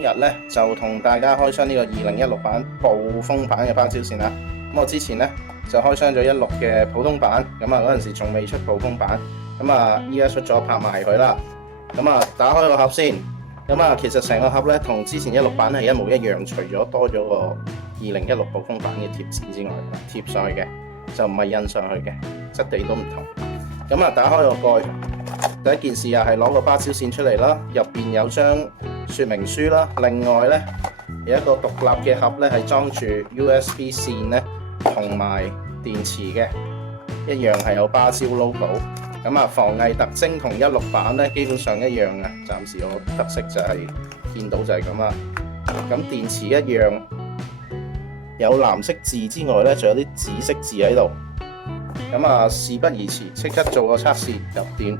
今日咧就同大家開箱呢個2016版暴風版嘅芭蕉扇啦。咁我之前咧就開箱咗16嘅普通版，咁啊嗰陣時仲未出暴風版，咁啊依家出咗拍賣佢啦。咁啊打開個盒先，咁啊其實成個盒咧同之前16版係一模一樣，除咗多咗個2016暴風版嘅貼紙之外，貼上去嘅就唔係印上去嘅，質地都唔同。咁啊打開個蓋，第一件事又係攞個芭蕉扇出嚟啦，入邊有張說明書啦，另外咧有一個獨立嘅盒咧係裝住 USB 線咧同埋電池嘅，一樣係有芭蕉 logo。咁啊防偽特徵同16版咧基本上一樣嘅，暫時我特色就係見到就係咁啦。咁電池一樣，有藍色字之外咧，仲有啲紫色字喺度。咁啊事不宜遲，即刻做個測試入電。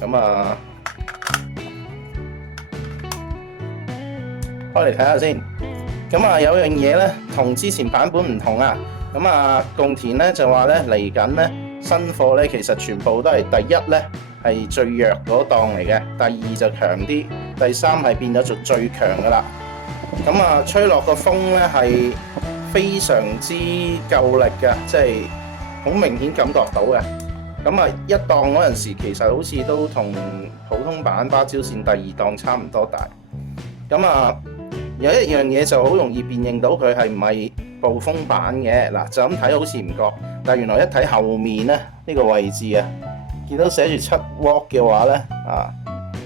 咁啊開嚟睇下先。咁啊有樣嘢咧同之前版本唔同啊。咁啊共田咧就話咧嚟緊咧新貨咧其實全部都係第一咧係最弱嗰檔嚟嘅，第二就強啲，第三係變咗做最強噶啦。咁啊吹落個風咧係非常之夠力嘅，即係好明顯感覺到嘅。咁啊一檔嗰陣時其實好似都同普通版芭蕉扇第二檔差唔多大。咁啊有一樣嘢就好容易辨認到佢係唔係暴風版嘅。嗱就咁睇好似唔覺，但係原來一睇後面咧呢個位置啊，見到寫住7W嘅話咧啊，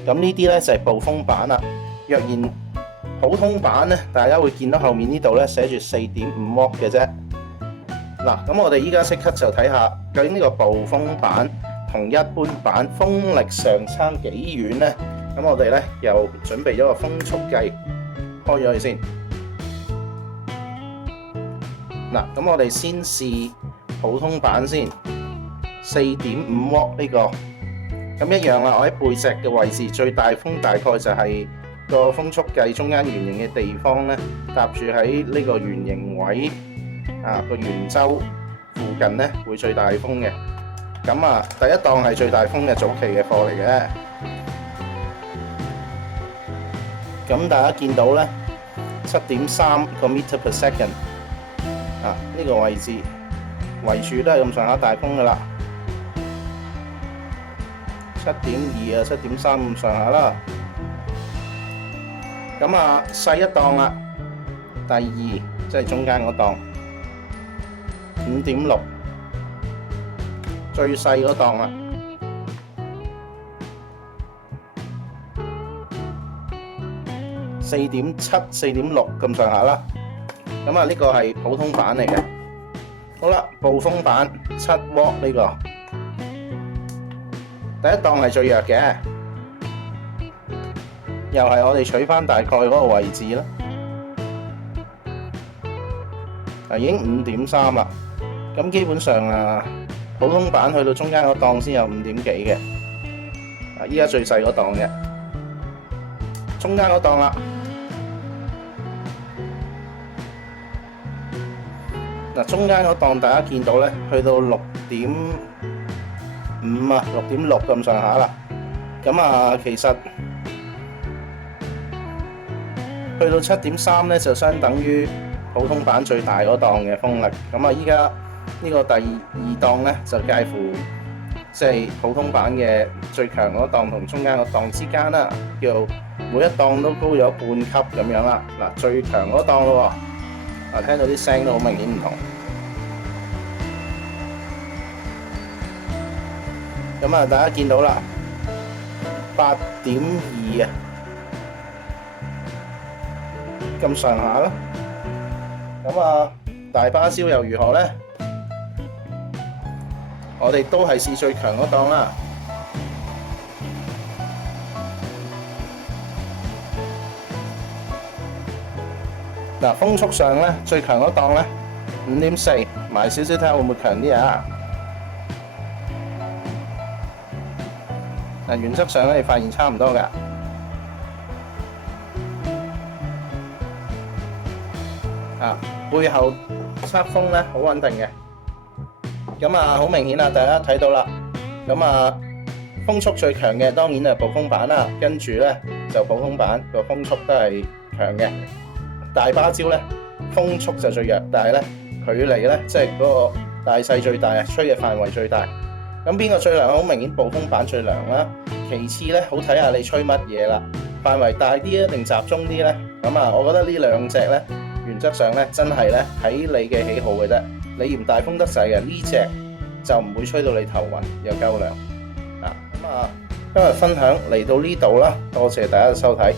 咁呢啲咧就係暴風版啦。若然普通版咧，大家會見到後面呢度咧寫住4.5W嘅啫。嗱，咁我哋依家即刻就睇下究竟呢個暴風版同一般版風力上差幾遠咧？咁我哋咧又準備咗個風速計，開咗佢先。嗱，咁我哋先試普通版先，4.5W呢個，咁一樣啦。我喺背脊嘅位置最大風大概就係個風速計中間圓形嘅地方咧，搭住喺呢個圓形位啊個圓周附近咧會最大風嘅。咁啊第一檔係最大風嘅早期嘅貨嚟嘅。咁大家見到咧7.3個 meter per second 啊，呢個位置圍住都係咁上下大風噶啦，7.2啊7.3咁上下啦。咁啊細一檔啦，第二即係中間嗰檔5.6，最細嗰檔啦4.7、4.6咁上下啦。咁啊呢個係普通版嚟嘅。好啦，暴風版7W呢個，第一檔係最弱嘅。又係我哋取翻大概嗰個位置啦，已經5.3啦。咁基本上啊，普通版去到中間嗰檔先有5點幾嘅。啊，依家最細嗰檔嘅，中間嗰檔啦。嗱，中間嗰檔大家見到咧，去到6.5啊，6.6咁上下啦。咁啊，其實去到7.3咧，就相等於普通版最大嗰檔嘅風力。咁啊，依家呢個第二檔咧，就介乎即係普通版嘅最強嗰檔同中間嗰檔之間啦，叫每一檔都高咗半級咁樣啦。嗱，最強嗰檔咯喎，啊聽到啲聲都好明顯唔同。咁啊，大家見到啦，8.2啊。咁上下啦，咁啊大芭蕉又如何呢？我哋都係試最強嗰檔啦。嗱，風速上咧最強嗰檔咧5.4，埋少少睇下會唔會強啲啊？嗱，原則上咧你發現差唔多㗎。啊，背後側風咧好穩定嘅，咁啊好明顯啦，大家睇到啦，咁啊風速最強嘅當然係暴風板啦，跟住咧就普通板個風速都係強嘅。大芭蕉咧風速就最弱，但係咧距離咧即係嗰個大細最大，吹嘅範圍最大。咁邊個最涼？好明顯暴風板最涼啦。其次咧，好睇下你吹乜嘢啦，範圍大啲定集中啲咧？咁啊，我覺得呢兩隻咧，原則上咧真係咧睇你嘅喜好嘅啫。你嫌大風得滯嘅呢隻就唔會吹到你頭暈，又夠涼啊！咁啊，今日分享嚟到呢度啦，多謝大家嘅收睇。